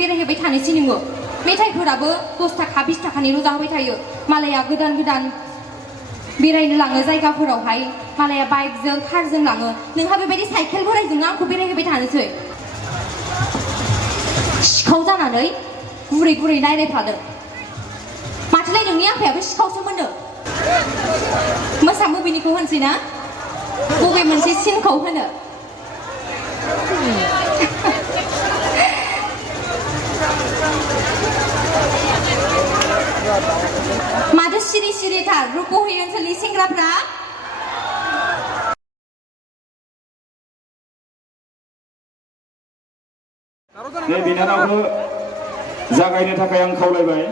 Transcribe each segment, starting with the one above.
बेरायहैबाय थानोसै नोङो मेथाइफोराबो 10 थाखा 20 थाखानिल' जाहोबाय थायो मालाया गोदान गोदान बेरायनो लाङो जायगाफोरावहाय मालाया बाइकजों कारजों लाङो नोंहा बेबायदि साइकेल बोरायजोंनो आंखौ बेरायहैबाय थानोसै सिखाव जानानै गुरै गुरै नायलायफ्लादों माथोलाय नोंनि आफायाबो सिखावसो मोनो मोसा मुभिनिखौ होनसै ना बबे मोनसे सिनखौ होनो माथो सिरि सिरिथार रुपहि ओनसोलनि सेंग्राफ्रा बे बिनानावखौ जागायनो थाखाय आं खावलायबाय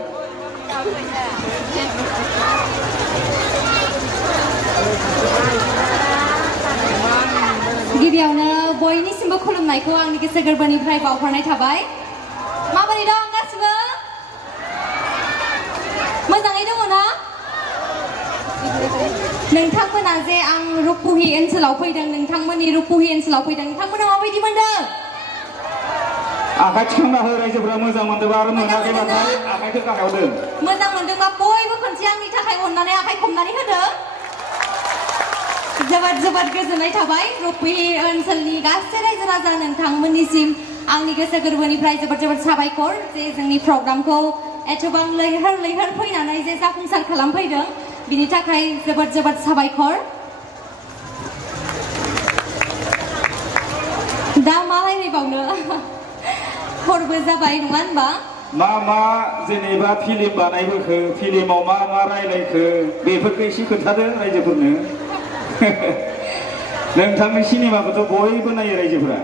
गिबियावनो बयनिसिमबो खुलुमनायखौ आंनि गोसो गोरबोनिफ्राय बावहरनाय थाबाय माबोरै दं गासिबो मोजाङै दङ ना नोंथांमोना जे आं रुपहि ओनसोलाव फैदों नोंथांमोननि रुपहि ओनसोलाव फैदों नोंथांमोना माबायदि मोनदों आखाइ थिखांना हो रायजोफोरा मोजां मोनदोंबा आरो मोनाखैबाथाय आखाइखौ गाहायाव दोन मोजां मोनदोंबा बयबो खनसे आंनि थाखाय अननानै आखाइ खबनानै होदो जोबोद जोबोद गोजोननाय थाबाय रुपहि ओनसोलनि गासै रायजो राजा नोंथांमोननिसिम आंनि गोसो गोरबोनिफ्राय जोबोद जोबोद साबायखर जे जोंनि प्रग्रामखौ एथबां लैहोर लैहोर फैनानै जे जाफुंसार खालामफैदों बिनि थाखाय जोबोद जोबोद साबायखर दा मा रायलायबावनो हरबो जाबाय नङा होनबा मा जेनेबा फिल्म बानायबोखो फिल्माव मा रायलायखो बेफोरखौ एसे खोन्थादो रायजोफोरनो नोंथांनि सिनेमाखौथ' बयबो नायो रायजोफोरा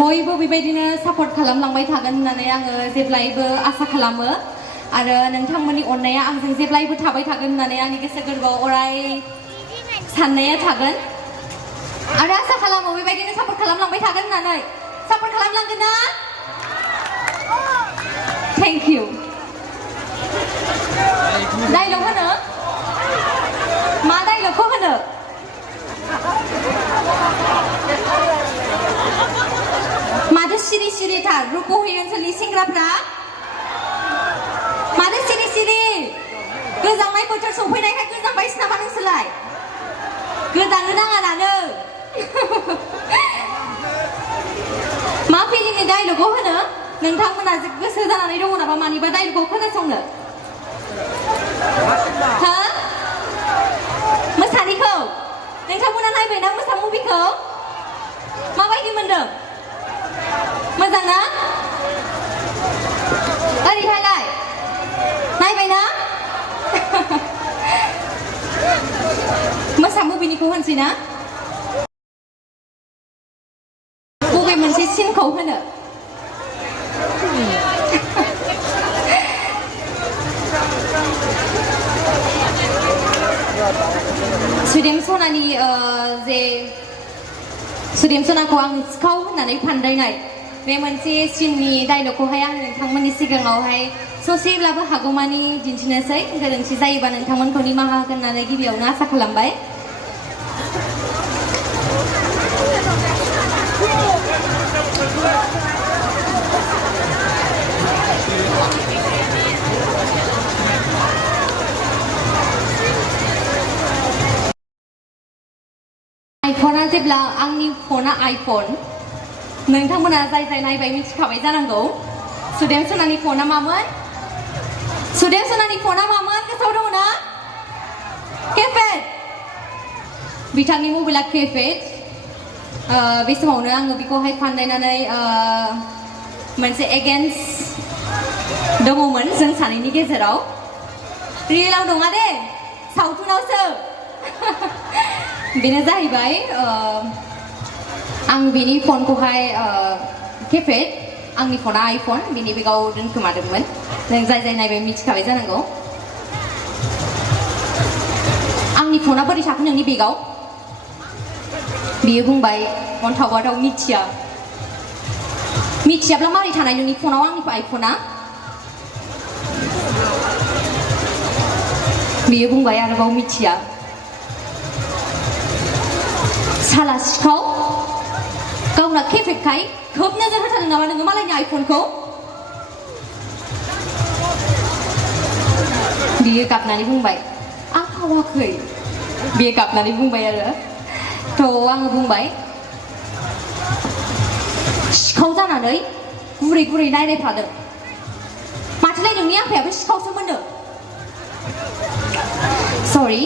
बयबो बेबायदिनो सापर्ट खालामलांबाय थागोन होननानै आङो जेब्लायबो आसा खालामो आरो नोंथांमोननि अननाया आंजों जेब्लायबो थाबाय थागोन होननानै आंनि गोसो गोरबोआव अराय साननाया थागोन आरो आसा खालामो बेबायदिनो सापर्ट खालामलांबाय थागोन होननानै सापर्ट खालामलांगोन ना थेंक इउ डायलग होनो मा डायलगखौ होनो माथो सिरि सिरिथार रुपहि ओनसोलनि सेंग्राफ्रा माथो सिरि सिरि गोजांनाय बोथोर सफैनायखाय गोजांबायसो नामा नोंसोरलाय गोजांनो नाङा नानो मा फिल्मनि डायलगखौ होनो नोंथांमोना गोसो जानानै दङ नामा मानिबा डायलगखौ खोनासंनो हो मोसानिखौ नोंथांमोना नायबायना मोसा मुभिखौ माबायदि मोनदों मोजां ना ओरैहायलाय नायबायना मोसा मुभिनिखौ होनसै ना बबे मोनसे सिनखौ होनो सुदेम सनानि जे सुदेम सनाखौ आं सिखाव होननानै फान्दायनाय बे मोनसे सिननि डायलगखौहाय आं नोंथांमोननि सिगाङावहाय ससेब्लाबो हागौमानि दिन्थिनोसै गोरोन्थि जायोबा नोंथांमोनखौ निमाहा होगोन होननानै गिबियावनो आसा खालामबाय आइफना जेब्ला आंनि फना आइफन नोंथांमोना जाय जाय नायबाय मिथिखाबाय जानांगौ सुदेम सनानि फना मामोन सुदेम सनानि फना मामोन गोसोआव दङ ना केपेट बिथांनि मबाइला केपेट बे समावनो आङो बेखौहाय फान्दायनानै मोनसे एगेन्स्ट दङमोन जों सानैनि गेजेराव रियेलाव नङा दे सावथुनावसो बेनो जाहैबाय आं बेनि फनखौहाय केपेट आंनि फना आइफन बेनि बेगाव दोनखोमादोंमोन नों जाय जाय नायबाय मिथिखाबाय जानांगौ आंनि फना बोरै थाखो नोंनि बेगाव बियो बुंबाय अन्थावाथाव मिथियाब्ला मारै थानाय नोंनि फनाव आंनि आइफना बियो बुंबाय आरोबाव मिथिया साला सिखाव गाव गावना खेफेखाय खोब नोजोर होथारदों नामा नोङो मालायनि आइफनखौ बियो गाबनानै बुंबाय आं खावाखै बियो गाबनानै बुंबाय आरो थ' आङो बुंबाय सिखाव जानानै गुरै गुरै नायनायफ्लादों माथोलाय नोंनि आफायाबो सिखावसो मोनो सरि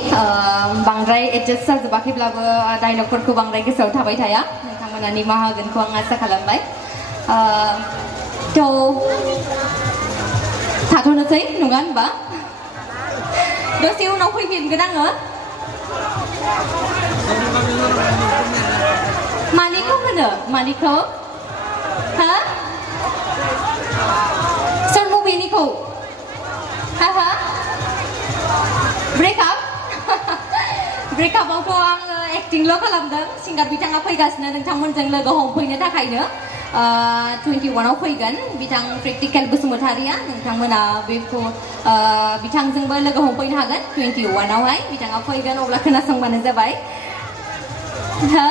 बांद्राय एडजास्ट जाजोबाखैब्लाबो डायलगफोरखौ बांद्राय गोसोआव थाबाय थाया नोंथांमोना निमाहा होगोनखौ आं आसा खालामबाय थ' थाथ'नोसै नङा होनबा दसे उनाव फैफिनगोन आङो मानिखौ होनो मानिखौ हा सोर बबेनिखौ हा हा ब्रेकआप ब्रेकआपआवथ' आङो एक्टिंल' खालामदों सिंगार बिथाङा फैगासिनो नोंथांमोनजों लोगो हमफैनो थाखायनो 21आव फैगोन बिथां प्रेक्टिकेल बसुमतारिया नोंथांमोना बेखौ बिथांजोंबो लोगो हमफैनो हागोन 21आवहाय बिथाङा फैगोन अब्ला खोनासंबानो जाबाय हो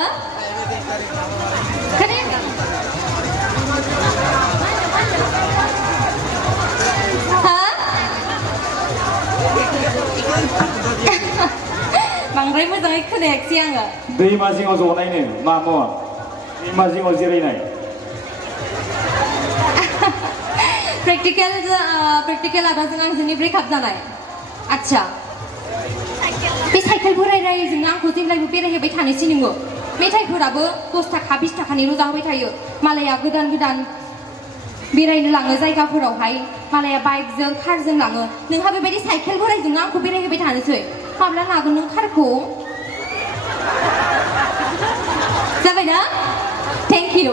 बांद्राय मोजाङै खोनायाखिसै आङो दैमा जिङाव जनायनो मामोन दैमा जिङाव जिरायनाय प्रेक्टिकेल आदाजों आंजोंनि ब्रेकआप जानाय आच्छा बे साइकेल बोरायजोंनो आंखौ जेब्लायबो बेरायहोबाय थानोसै नोङो मेथाइफोराबो 10 थाखा 20 थाखानिल' जाहोबाय थायो मालाया गोदान गोदान बेरायनो लाङो जायगाफोरावहाय मालाया बाइकजों कारजों लाङो नोंहा बेबायदि साइकेल बोरायजोंनो आंखौ बेरायहोबाय थानोसै माब्ला लागोन नों कारखौ जाबायना थेंक इउ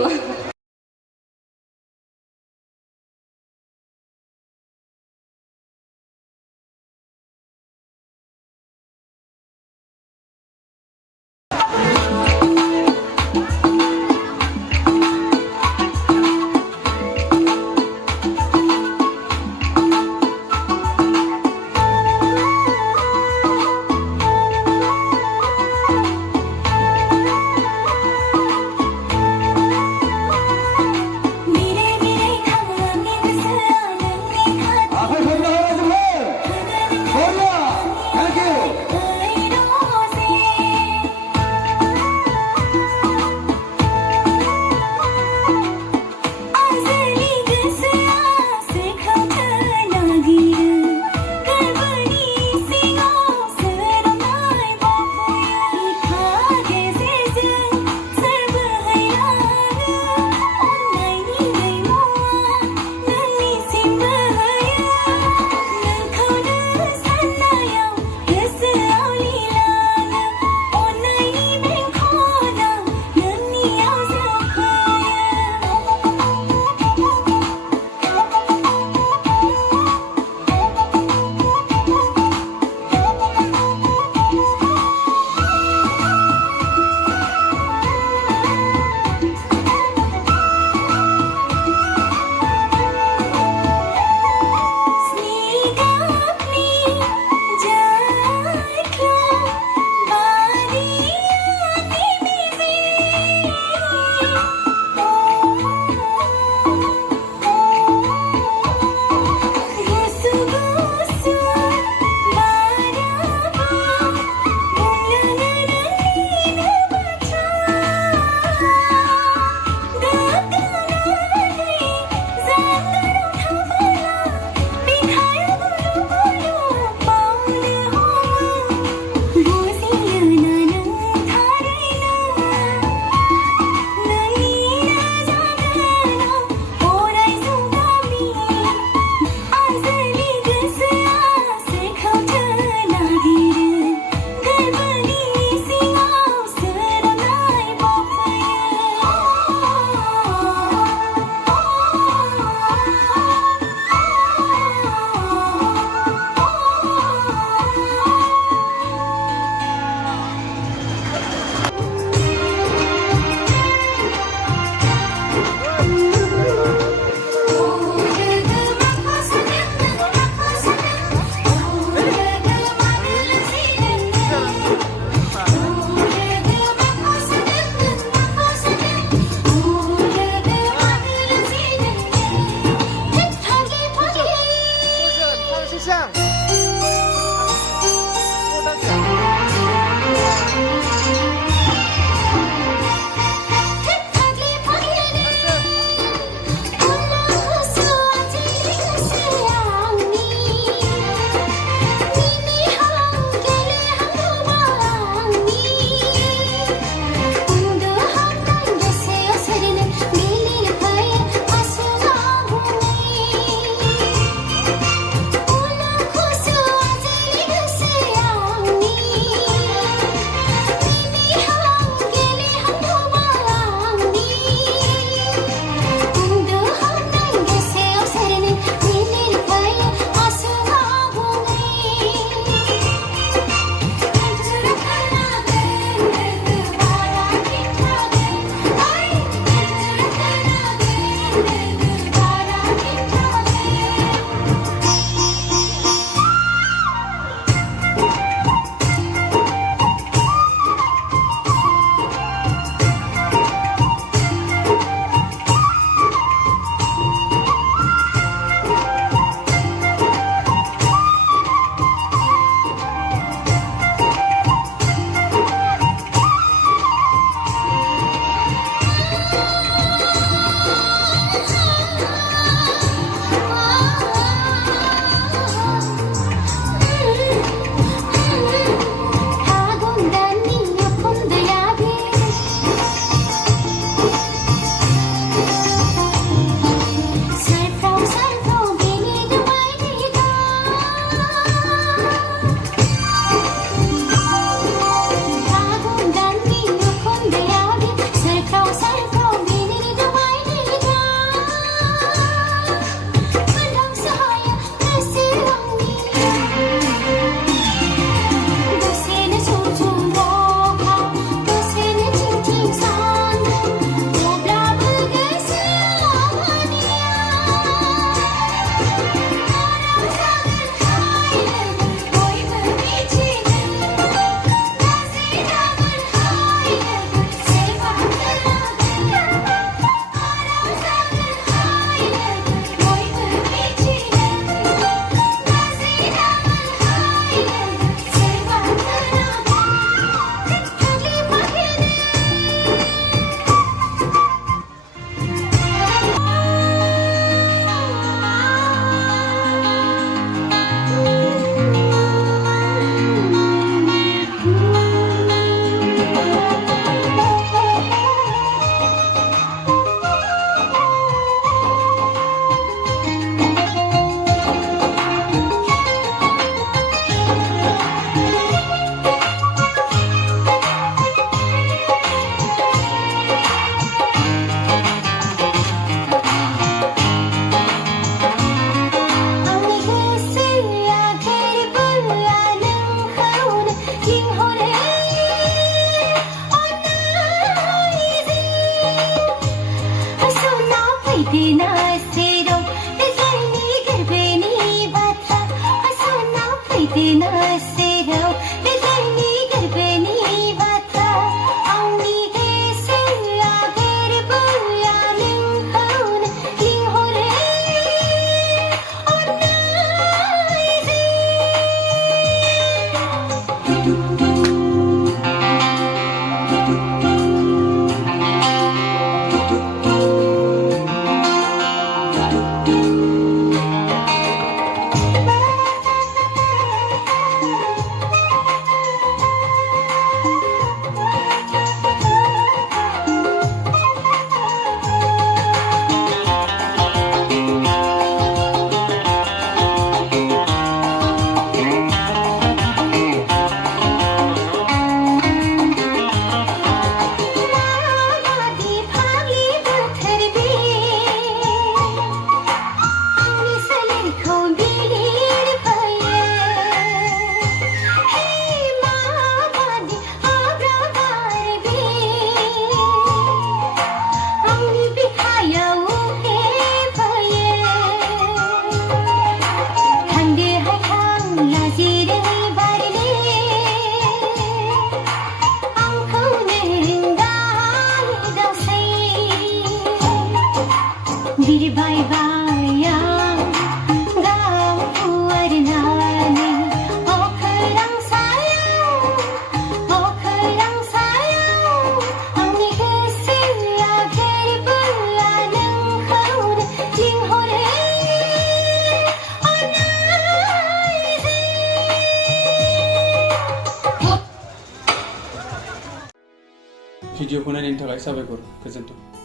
भिडिअखौ नायनायनि थाखाय साबायखर गोजोन्थों